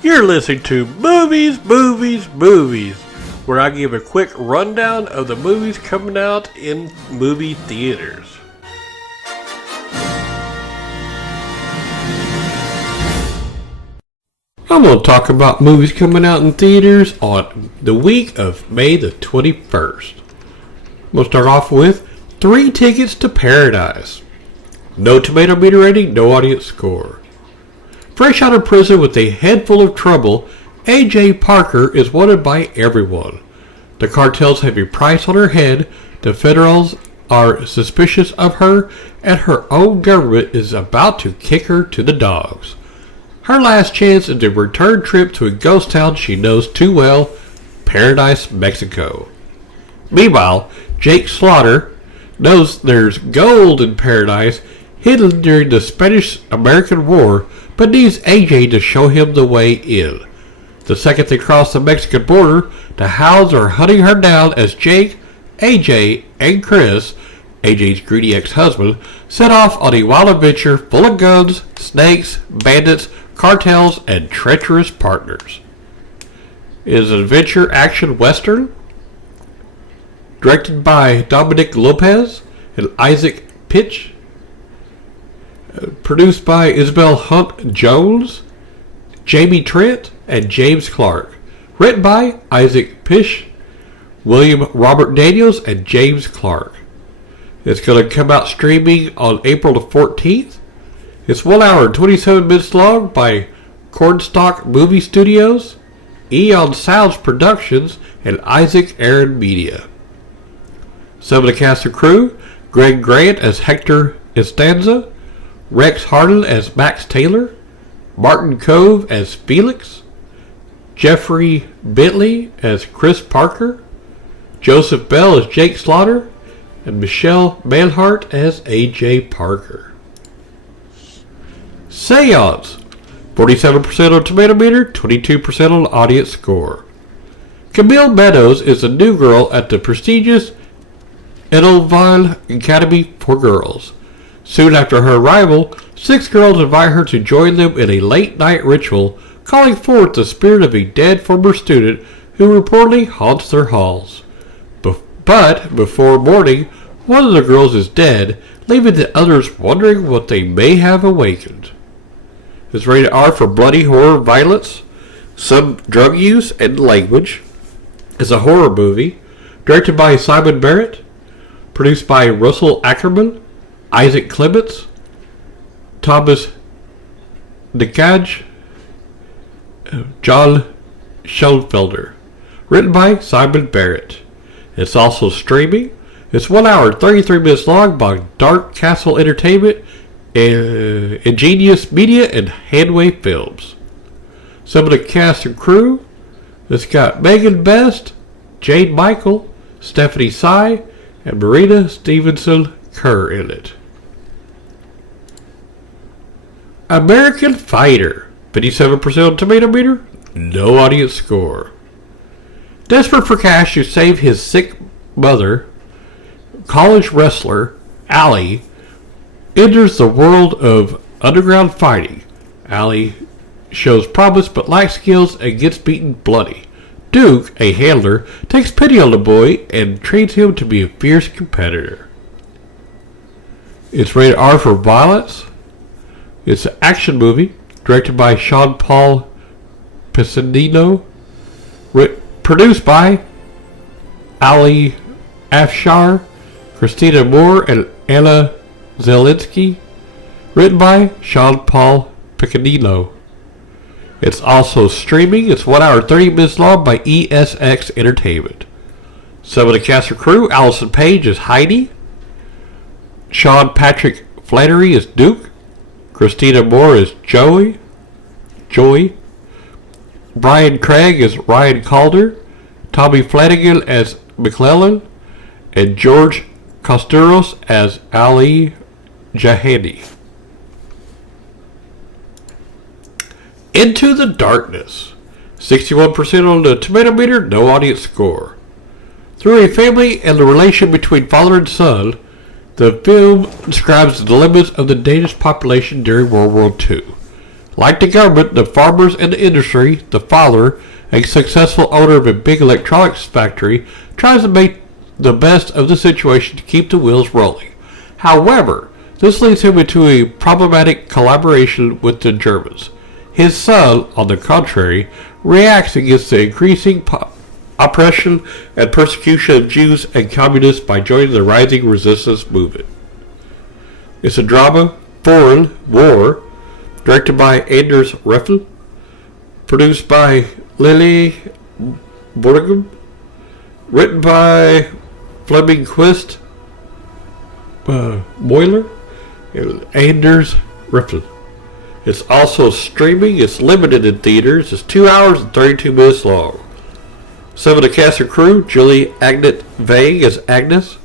You're listening to Movies, where I give a quick rundown of the movies coming out in movie theaters. I'm going to talk about movies coming out in theaters on the week of May the 21st. We'll start off with 3 Tickets to Paradise. No tomato meter rating, no audience score. Fresh out of prison with a head full of trouble, A.J. Parker is wanted by everyone. The cartels have a price on her head, the federals are suspicious of her, and her own government is about to kick her to the dogs. Her last chance is a return trip to a ghost town she knows too well, Paradise, Mexico. Meanwhile, Jake Slaughter knows there's gold in Paradise hidden during the Spanish-American War, but needs AJ to show him the way in. The second they cross the Mexican border, the Hounds are hunting her down as Jake, AJ, and Chris, AJ's greedy ex-husband, set off on a wild adventure full of guns, snakes, bandits, cartels, and treacherous partners. It is an adventure action western directed by Dominic Lopez and Isaac Pitch. Produced by Isabel Hunt Jones, Jamie Trent, and James Clark. Written by Isaac Pish, William Robert Daniels, and James Clark. It's going to come out streaming on April the 14th. It's 1 hour and 27 minutes long by Cornstalk Movie Studios, Eon Sounds Productions, and Isaac Aaron Media. Some of the cast and crew: Greg Grant as Hector Estanza, Rex Harden as Max Taylor, Martin Cove as Felix, Jeffrey Bentley as Chris Parker, Joseph Bell as Jake Slaughter, and Michelle Manhart as AJ Parker. Seance, 47% on tomato meter, 22% on audience score. Camille Meadows is a new girl at the prestigious Edelweiss Academy for Girls. Soon after her arrival, 6 girls invite her to join them in a late-night ritual, calling forth the spirit of a dead former student who reportedly haunts their halls. But before morning, one of the girls is dead, leaving the others wondering what they may have awakened. It's rated R for bloody horror violence, some drug use, and language. It's a horror movie, directed by Simon Barrett, produced by Russell Ackerman, Isaac Clements, Thomas Nikaj, John Schoenfelder. Written by Simon Barrett. It's also streaming. It's 1 hour and 33 minutes long by Dark Castle Entertainment, Ingenious Media, and Handway Films. Some of the cast and crew: it's got Megan Best, Jade Michael, Stephanie Sy, and Marina Stevenson Kerr in it. American Fighter, 57% on tomato meter, no audience score. Desperate for cash to save his sick mother, college wrestler Allie enters the world of underground fighting. Allie shows promise but lacks skills and gets beaten bloody. Duke, a handler, takes pity on the boy and trains him to be a fierce competitor. It's rated R for violence. It's an action movie directed by Sean Paul Piscadino, produced by Ali Afshar, Christina Moore, and Anna Zelinsky. Written by Sean Paul Piscadino. It's also streaming. It's 1 hour and 30 minutes long by ESX Entertainment. Some of the cast and crew: Allison Page is Heidi, Sean Patrick Flannery is Duke, Christina Moore is Joy, Brian Craig as Ryan Calder, Tommy Flanagan as McClellan, and George Costuros as Ali Jahedi. Into the Darkness, 61% on the tomato meter, no audience score. Through a family and the relation between father and son, the film describes the dilemmas of the Danish population during World War II. Like the government, the farmers and the industry, the father, a successful owner of a big electronics factory, tries to make the best of the situation to keep the wheels rolling. However, this leads him into a problematic collaboration with the Germans. His son, on the contrary, reacts against the increasing oppression and persecution of Jews and communists by joining the rising resistance movement. It's a drama, Foreign War, directed by Anders Refn, produced by Lily Borgum, written by Fleming Quist, Moiler, and Anders Refn. It's also streaming. It's limited in theaters. It's 2 hours and 32 minutes long. Some of the cast and crew: Julie Agnet Vang as Agnes,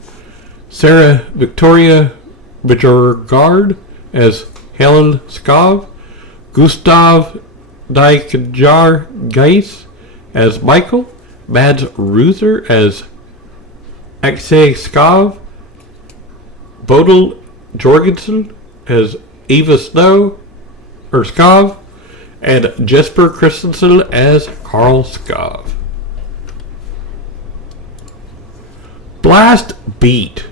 Sarah Victoria Bjørgaard as Helen Skov, Gustav Dijkjar Geis as Michael, Mads Ruther as Axel Skov, Bodil Jorgensen as Eva Skov, and Jesper Christensen as Carl Skov. Blast Beat.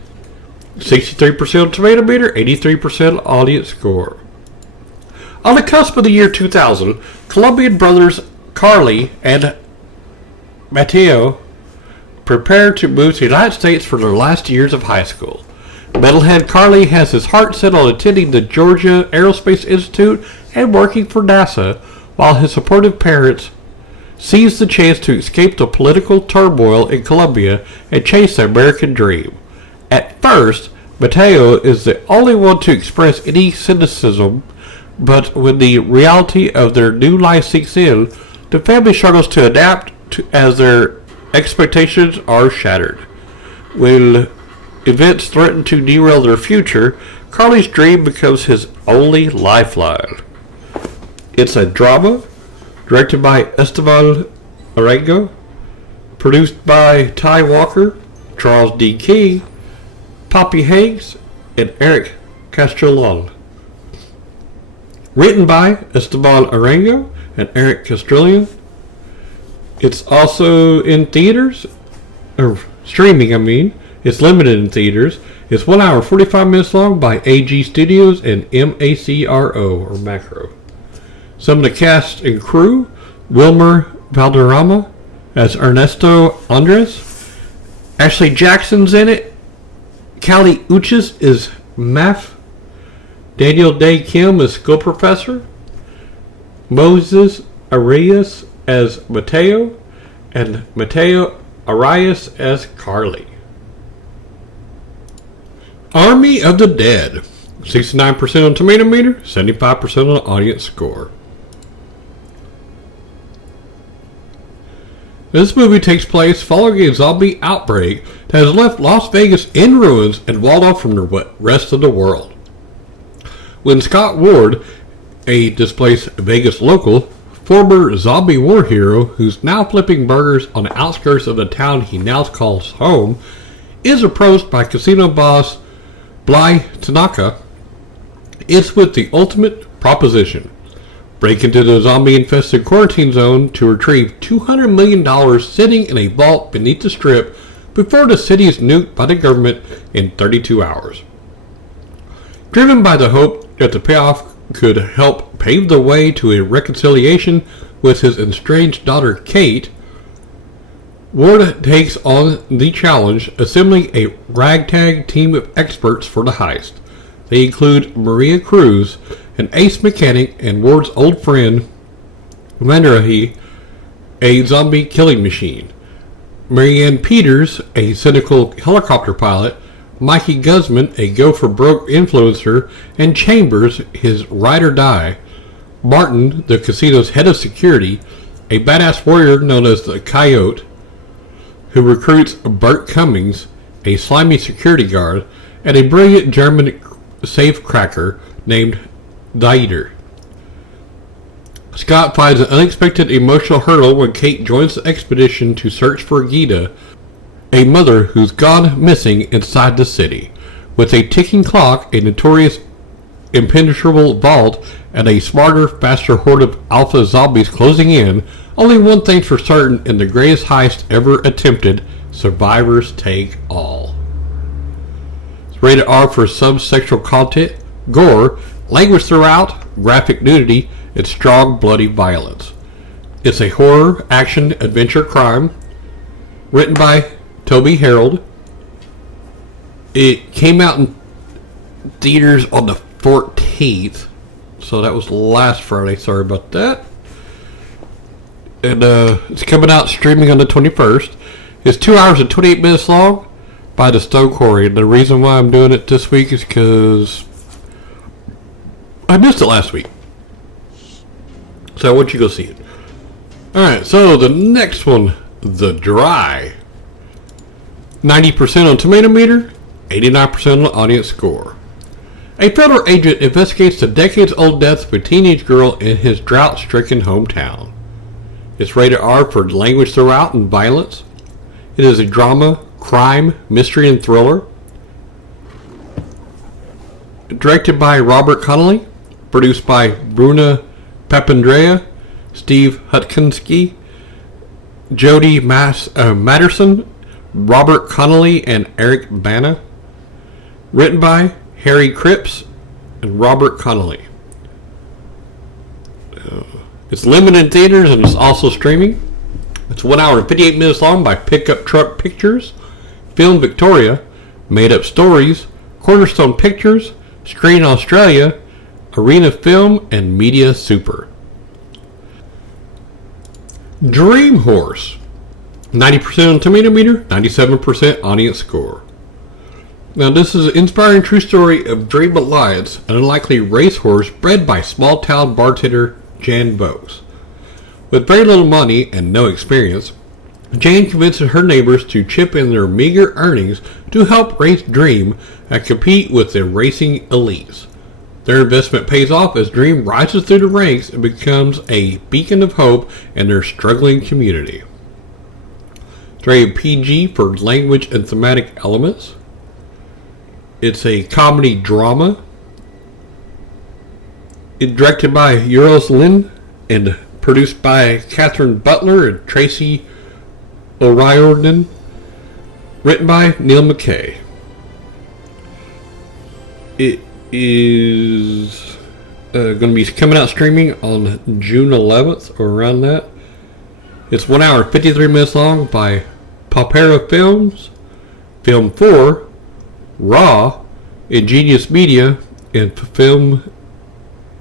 63% tomato meter, 83% audience score. On the cusp of the year 2000, Colombian brothers Carly and Mateo prepare to move to the United States for their last years of high school. Metalhead Carly has his heart set on attending the Georgia Aerospace Institute and working for NASA, while his supportive parents seize the chance to escape the political turmoil in Colombia and chase the American dream. At first, Mateo is the only one to express any cynicism, but when the reality of their new life sinks in, the family struggles to adapt as their expectations are shattered. When events threaten to derail their future, Carly's dream becomes his only lifeline. It's a drama, directed by Esteban Arango, produced by Ty Walker, Charles D. King, Poppy Hanks, and Eric Castrillon. Written by Esteban Arango and Eric Castrillon. It's also in theaters, or streaming, I mean. It's limited in theaters. It's 1 hour 45 minutes long by AG Studios and MACRO, or Macro. Some of the cast and crew: Wilmer Valderrama as Ernesto Andres. Ashley Jackson's in it. Callie Uchis is Maf. Daniel Day Kim as school professor. Moses Arias as Mateo. And Mateo Arias as Carly. Army of the Dead. 69% on tomato meter, 75% on audience score. This movie takes place following a zombie outbreak that has left Las Vegas in ruins and walled off from the rest of the world. When Scott Ward, a displaced Vegas local, former zombie war hero who's now flipping burgers on the outskirts of the town he now calls home, is approached by casino boss Bly Tanaka, it's with the ultimate proposition: break into the zombie-infested quarantine zone to retrieve $200 million sitting in a vault beneath the strip before the city is nuked by the government in 32 hours. Driven by the hope that the payoff could help pave the way to a reconciliation with his estranged daughter Kate, Ward takes on the challenge, assembling a ragtag team of experts for the heist. They include Maria Cruz, an ace mechanic, and Ward's old friend, Mandrahi, a zombie killing machine. Marianne Peters, a cynical helicopter pilot, Mikey Guzman, a go-for-broke influencer, and Chambers, his ride-or-die. Martin, the casino's head of security, a badass warrior known as the Coyote, who recruits Bert Cummings, a slimy security guard, and a brilliant German safecracker named Dieter. Scott finds an unexpected emotional hurdle when Kate joins the expedition to search for Gita, a mother who's gone missing inside the city. With a ticking clock, a notorious impenetrable vault and a smarter, faster horde of alpha zombies closing in, only one thing's for certain: in the greatest heist ever attempted, survivors take all. It's rated R for subsexual content, gore, language throughout, graphic nudity, and strong bloody violence. It's a horror, action, adventure, crime, written by Toby Harold. It came out in theaters on the 14th, so that was last Friday. Sorry about that. And it's coming out streaming on the 21st. It's 2 hours and 28 minutes long by the Stone Quarry. And the reason why I'm doing it this week is because I missed it last week. So I want you to go see it. Alright, so the next one, The Dry. 90% on Tomato Meter, 89% on the audience score. A federal agent investigates the decades-old death of a teenage girl in his drought-stricken hometown. It's rated R for language throughout and violence. It is a drama, crime, mystery, and thriller. Directed by Robert Connolly. Produced by Bruna Papandrea, Steve Hutkinski, Jody Matterson, Robert Connolly, and Eric Bana. Written by Harry Cripps and Robert Connolly. It's limited in theaters and it's also streaming. It's 1 hour and 58 minutes long by Pickup Truck Pictures, Film Victoria, Made Up Stories, Cornerstone Pictures, Screen Australia, Arena Film, and Media Super. Dream Horse. 90% on Tomato Meter, 97% audience score. Now this is an inspiring true story of Dream Alliance, an unlikely racehorse bred by small-town bartender Jan Vokes. With very little money and no experience, Jane convinces her neighbors to chip in their meager earnings to help race Dream and compete with the racing elites. Their investment pays off as Dream rises through the ranks and becomes a beacon of hope in their struggling community. It's rated PG for language and thematic elements. It's a comedy drama. It's directed by Euros Lynn and produced by Catherine Butler and Tracy O'Riordan. Written by Neil McKay. It is going to be coming out streaming on June 11th or around that. It's 1 hour 53 minutes long by Papera Films, Film 4, Raw, Ingenious Media, and Film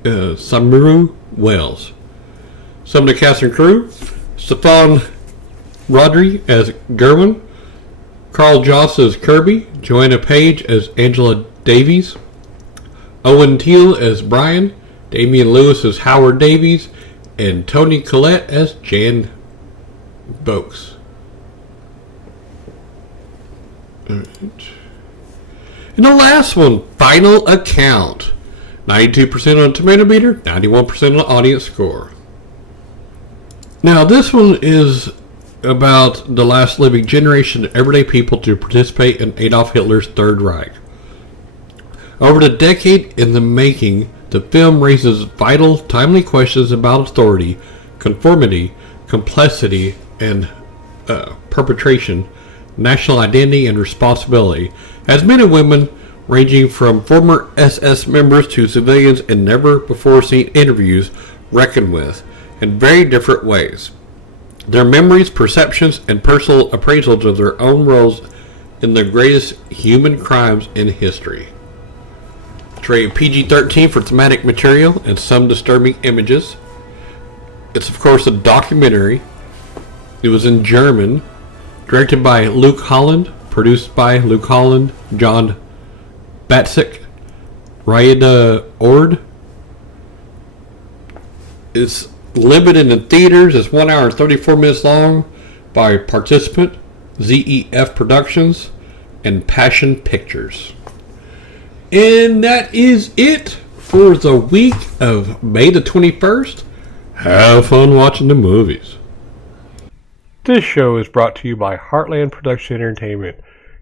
Samaru Wales. Some of the cast and crew: Stefan Rodri as Gerwin, Carl Joss as Kirby, Joanna Page as Angela Davies, Owen Teal as Brian, Damian Lewis as Howard Davies, and Toni Collette as Jan Vokes. And the last one, Final Account. 92% on Tomato Meter, 91% on audience score. Now this one is about the last living generation of everyday people to participate in Adolf Hitler's Third Reich. Over the decade in the making, the film raises vital, timely questions about authority, conformity, complexity, and perpetration, national identity, and responsibility, as men and women, ranging from former SS members to civilians in never-before-seen interviews, reckon with, in very different ways, their memories, perceptions, and personal appraisals of their own roles in the greatest human crimes in history. It's rated PG-13 for thematic material and some disturbing images. It's, of course, a documentary. It was in German, directed by Luke Holland, produced by Luke Holland, John Batzik, Raida Ord. It's limited in theaters. It's 1 hour and 34 minutes long by Participant, ZEF Productions, and Passion Pictures. And that is it for the week of May the 21st. Have fun watching the movies. This show is brought to you by Heartland Production Entertainment.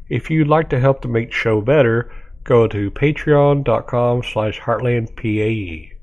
If you'd like to help to make the show better, go to patreon.com/heartlandpae.